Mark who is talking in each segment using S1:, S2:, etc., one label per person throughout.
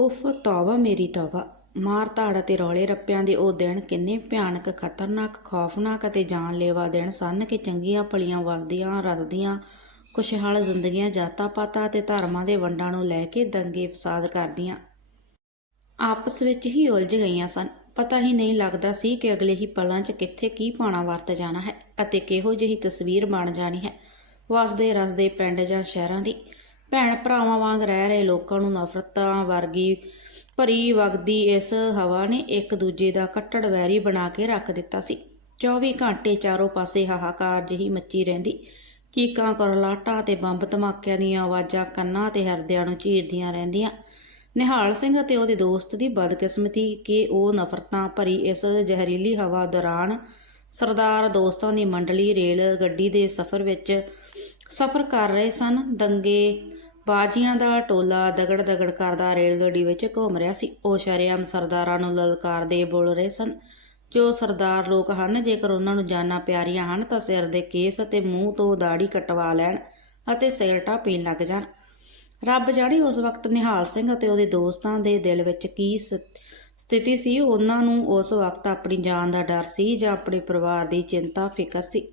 S1: ਉਫ ਤੌਬਾ ਮੇਰੀ ਤੌਬਾ ਮਾਰ ਧਾੜ ਅਤੇ ਰੌਲੇ ਰੱਪਿਆਂ ਦੇ ਉਹ ਦਿਨ ਕਿੰਨੇ ਭਿਆਨਕ, ਖਤਰਨਾਕ, ਖੌਫਨਾਕ ਅਤੇ ਜਾਨਲੇਵਾ ਦਿਨ ਸਨ ਕਿ ਚੰਗੀਆਂ ਭਲੀਆਂ ਵਸਦੀਆਂ, ਰਸਦੀਆਂ, ਖੁਸ਼ਹਾਲ ਜ਼ਿੰਦਗੀਆਂ ਜਾਤਾਂ ਪਾਤਾਂ ਅਤੇ ਧਰਮਾਂ ਦੇ ਵੰਡਾਂ ਨੂੰ ਲੈ ਕੇ ਦੰਗੇ ਫਸਾਦ ਕਰਦੀਆਂ। ਆਪਸ ਵਿੱਚ ਹੀ ਉਲਝ ਗਈਆਂ ਸਨ। ਪਤਾ ਹੀ ਨਹੀਂ ਲੱਗਦਾ ਸੀ ਕਿ ਅਗਲੇ ਹੀ ਪਲਾਂ 'ਚ ਕਿੱਥੇ ਕੀ ਪਾਣਾ ਵਰਤ ਜਾਣਾ ਹੈ ਅਤੇ ਕਿਹੋ ਜਿਹੀ ਤਸਵੀਰ ਬਣ ਜਾਣੀ ਹੈ। ਵਸਦੇ ਰਸਦੇ ਪਿੰਡ ਜਾਂ ਸ਼ਹਿਰਾਂ ਦੀ ਭੈਣ ਭਰਾਵਾਂ ਵਾਂਗ ਰਹਿ ਰਹੇ ਲੋਕਾਂ ਨੂੰ ਨਫ਼ਰਤਾਂ ਵਰਗੀ ਭਰੀ ਵਗਦੀ ਇਸ ਹਵਾ ਨੇ ਇੱਕ ਦੂਜੇ ਦਾ ਕੱਟੜ ਵੈਰੀ ਬਣਾ ਕੇ ਰੱਖ ਦਿੱਤਾ ਸੀ। 24 ਘੰਟੇ ਚਾਰੋਂ ਪਾਸੇ ਹਾਹਾਕਾਰ ਜਿਹੀ ਮੱਚੀ ਰਹਿੰਦੀ। ਚੀਕਾਂ, ਕਰਲਾਟਾਂ ਤੇ ਬੰਬ ਧਮਾਕਿਆਂ ਦੀਆਂ ਆਵਾਜ਼ਾਂ ਕੰਨਾਂ ਤੇ ਹਿਰਦਿਆਂ ਨੂੰ ਚੀਰਦੀਆਂ ਰਹਿੰਦੀਆਂ। ਨਿਹਾਲ ਸਿੰਘ ਅਤੇ ਉਹਦੇ ਦੋਸਤ ਦੀ ਬਦਕਿਸਮਤੀ ਕਿ ਉਹ ਨਫ਼ਰਤਾਂ ਭਰੀ ਇਸ ਜ਼ਹਿਰੀਲੀ ਹਵਾ ਦੌਰਾਨ ਸਰਦਾਰ ਦੋਸਤਾਂ ਦੀ ਮੰਡਲੀ ਰੇਲ ਗੱਡੀ ਦੇ ਸਫ਼ਰ ਵਿੱਚ ਸਫ਼ਰ ਕਰ ਰਹੇ ਸਨ। ਦੰਗੇ ਬਾਜੀਆਂ ਦਾ ਟੋਲਾ ਦਗੜ ਦਗੜ ਕਰਦਾ ਰੇਲ ਗੱਡੀ ਵਿੱਚ ਘੁੰਮ ਰਿਹਾ ਸੀ। ਉਹ ਸ਼ਰੇਆਮ ਸਰਦਾਰਾਂ ਨੂੰ ਲਲਕਾਰਦੇ ਬੋਲ ਰਹੇ ਸਨ। ਜੋ ਸਰਦਾਰ ਲੋਕ ਹਨ, ਜੇਕਰ ਉਹਨਾਂ ਨੂੰ ਜਾਨਾਂ ਪਿਆਰੀਆਂ ਹਨ, ਤਾਂ ਸਿਰ ਦੇ ਕੇਸ ਅਤੇ ਮੂੰਹ ਤੋਂ ਦਾੜੀ ਕਟਵਾ ਲੈਣ ਅਤੇ ਸਿਗਰਟਾਂ ਪੀਣ ਲੱਗ ਜਾਣ। ਰੱਬ ਜਾਣੇ ਉਸ ਵਕਤ ਨਿਹਾਲ ਸਿੰਘ ਅਤੇ ਉਹਦੇ ਦੋਸਤਾਂ ਦੇ ਦਿਲ ਵਿੱਚ ਕੀ ਸ- ਸਥਿਤੀ ਸੀ। ਉਹਨਾਂ ਨੂੰ ਉਸ ਵਕਤ ਆਪਣੀ ਜਾਨ ਦਾ ਡਰ ਸੀ ਜਾਂ ਆਪਣੇ ਪਰਿਵਾਰ ਦੀ ਚਿੰਤਾ ਫਿਕਰ ਸੀ।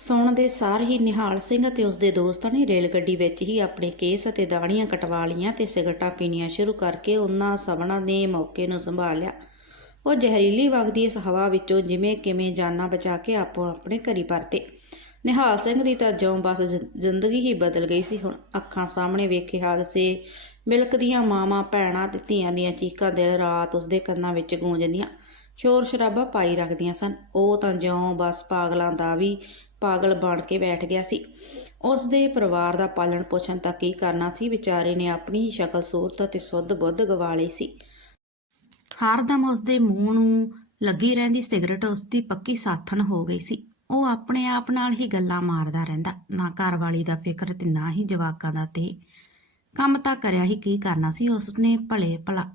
S1: ਸੁਣਨ ਦੇ ਸਾਰ ਹੀ ਨਿਹਾਲ ਸਿੰਘ ਅਤੇ ਉਸਦੇ ਦੋਸਤਾਂ ਨੇ ਰੇਲ ਗੱਡੀ ਵਿੱਚ ਹੀ ਆਪਣੇ ਕੇਸ ਅਤੇ ਦਾੜੀਆਂ ਕਟਵਾ ਲਈਆਂ ਤੇ ਸਿਗਰਟਾਂ ਪੀਣੀਆਂ ਸ਼ੁਰੂ ਕਰਕੇ ਉਹਨਾਂ ਸਭਨਾਂ ਨੇ ਮੌਕੇ ਨੂੰ ਸੰਭਾਲ ਲਿਆ। ਉਹ ਜ਼ਹਿਰੀਲੀ ਵਗਦੀ ਇਸ ਹਵਾ ਵਿੱਚੋਂ ਜਿਵੇਂ ਕਿਵੇਂ ਜਾਨਾਂ ਬਚਾ ਕੇ ਆਪੋ ਆਪਣੇ ਘਰੀ ਪਰਤੇ। ਨਿਹਾਲ ਸਿੰਘ ਦੀ ਤਾਂ ਜਿਉਂ ਬਸ ਜ਼ਿੰਦਗੀ ਹੀ ਬਦਲ ਗਈ ਸੀ ਹੁਣ। ਅੱਖਾਂ ਸਾਹਮਣੇ ਵੇਖੇ ਹਾਦਸੇ ਮਿਲਕਦੀਆਂ ਮਾਵਾਂ, ਭੈਣਾਂ ਤੇ ਧੀਆਂ ਦੀਆਂ ਚੀਕਾਂ ਦਿਨ ਰਾਤ ਉਸਦੇ ਕੰਨਾਂ ਵਿੱਚ ਗੂੰਜਦੀਆਂ। ਸ਼ੋਰ ਸ਼ਰਾਬਾ ਪਾਈ ਰੱਖਦੀਆਂ ਸਨ। ਉਹ ਤਾਂ ਜਿਉਂ ਬਸ ਪਾਗਲਾਂ ਦਾ ਵੀ ਪਾਗਲ ਬਣ ਕੇ ਬੈਠ ਗਿਆ ਸੀ। ਉਸ ਦੇ ਪਰਿਵਾਰ ਦਾ ਪਾਲਣ ਪੋਸ਼ਣ ਤਾਂ ਕੀ ਕਰਨਾ ਸੀ? ਵਿਚਾਰੇ ਨੇ ਆਪਣੀ ਹੀ ਸ਼ਕਲ ਸੂਰਤ ਅਤੇ ਸੁੱਧ ਬੁੱਧ ਗਵਾ ਲਈ ਸੀ। ਹਰਦਮ ਉਸਦੇ ਮੂੰਹ ਨੂੰ ਲੱਗੀ ਰਹਿੰਦੀ ਸਿਗਰਟ ਉਸਦੀ ਪੱਕੀ ਸਾਥਣ ਹੋ ਗਈ ਸੀ। ਉਹ ਆਪਣੇ ਆਪ ਨਾਲ ਹੀ ਗੱਲਾਂ ਮਾਰਦਾ ਰਹਿੰਦਾ। ਨਾ ਘਰ ਵਾਲੀ ਦਾ ਫਿਕਰ ਤੇ ਨਾ ਹੀ ਜਵਾਕਾਂ ਦਾ ਤੇ ਕੰਮ ਤਾਂ ਕਰਿਆ ਹੀ ਕੀ ਕਰਨਾ ਸੀ? ਉਸਨੇ ਭਲੇ ਭਲਾ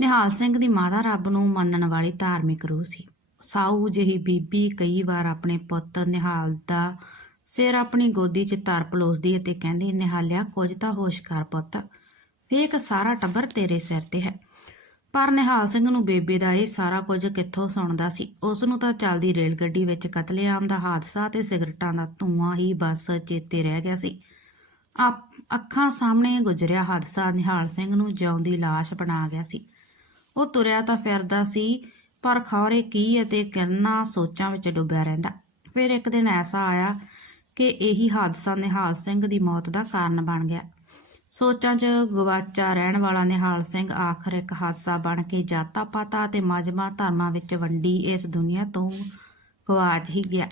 S1: ਨਿਹਾਲ ਸਿੰਘ ਦੀ ਮਾਤਾ ਰੱਬ ਨੂੰ ਮੰਨਣ ਵਾਲੀ ਧਾਰਮਿਕ ਰੂਹ ਸੀ। ਸਾਊ ਜਿਹੀ ਬੀਬੀ ਕਈ ਵਾਰ ਆਪਣੇ ਪੁੱਤ ਨਿਹਾਲ ਦਾ ਸਿਰ ਆਪਣੀ ਗੋਦੀ 'ਚ ਧਰ ਪਲੋਸਦੀ ਅਤੇ ਕਹਿੰਦੀ, ਨਿਹਾਲਿਆ, ਕੁਝ ਤਾਂ ਹੋਸ਼ ਕਰ ਪੁੱਤ, ਵੇਖ ਸਾਰਾ ਟੱਬਰ ਤੇਰੇ ਸਿਰ ਤੇ ਹੈ। ਪਰ ਨਿਹਾਲ ਸਿੰਘ ਨੂੰ ਬੇਬੇ ਦਾ ਇਹ ਸਾਰਾ ਕੁਝ ਕਿੱਥੋਂ ਸੁਣਦਾ ਸੀ? ਉਸ ਨੂੰ ਤਾਂ ਚੱਲਦੀ ਰੇਲ ਗੱਡੀ ਵਿੱਚ ਕਤਲੇਆਮ ਦਾ ਹਾਦਸਾ ਤੇ ਸਿਗਰਟਾਂ ਦਾ ਧੂਆਂ ਹੀ ਬਸ ਚੇਤੇ ਰਹਿ ਗਿਆ ਸੀ। ਆਪ- ਅੱਖਾਂ ਸਾਹਮਣੇ ਗੁਜ਼ਰਿਆ ਹਾਦਸਾ ਨਿਹਾਲ ਸਿੰਘ ਨੂੰ ਜਿਉਂਦੀ ਲਾਸ਼ ਬਣਾ ਗਿਆ ਸੀ। ਉਹ ਤੁਰਿਆ ਤਾਂ ਫਿਰਦਾ ਸੀ ਪਰ ਖੌਰੇ ਕੀ ਅਤੇ ਕਿੰਨਾ ਸੋਚਾਂ ਵਿੱਚ ਡੁੱਬਿਆ ਰਹਿੰਦਾ। ਫਿਰ ਇੱਕ ਦਿਨ ਐਸਾ ਆਇਆ ਕਿ ਇਹੀ ਹਾਦਸਾ ਨਿਹਾਲ ਸਿੰਘ ਦੀ ਮੌਤ ਦਾ ਕਾਰਨ ਬਣ ਗਿਆ। ਸੋਚਾਂ 'ਚ ਗਵਾਚਾ ਰਹਿਣ ਵਾਲਾ ਨਿਹਾਲ ਸਿੰਘ ਆਖਰ ਇੱਕ ਹਾਦਸਾ ਬਣ ਕੇ ਜਾਤਾਂ ਪਾਤਾਂ ਅਤੇ ਮਜ਼ਮਾਂ ਧਰਮਾਂ ਵਿੱਚ ਵੰਡੀ ਇਸ ਦੁਨੀਆ ਤੋਂ ਗਵਾਚ ਹੀ ਗਿਆ।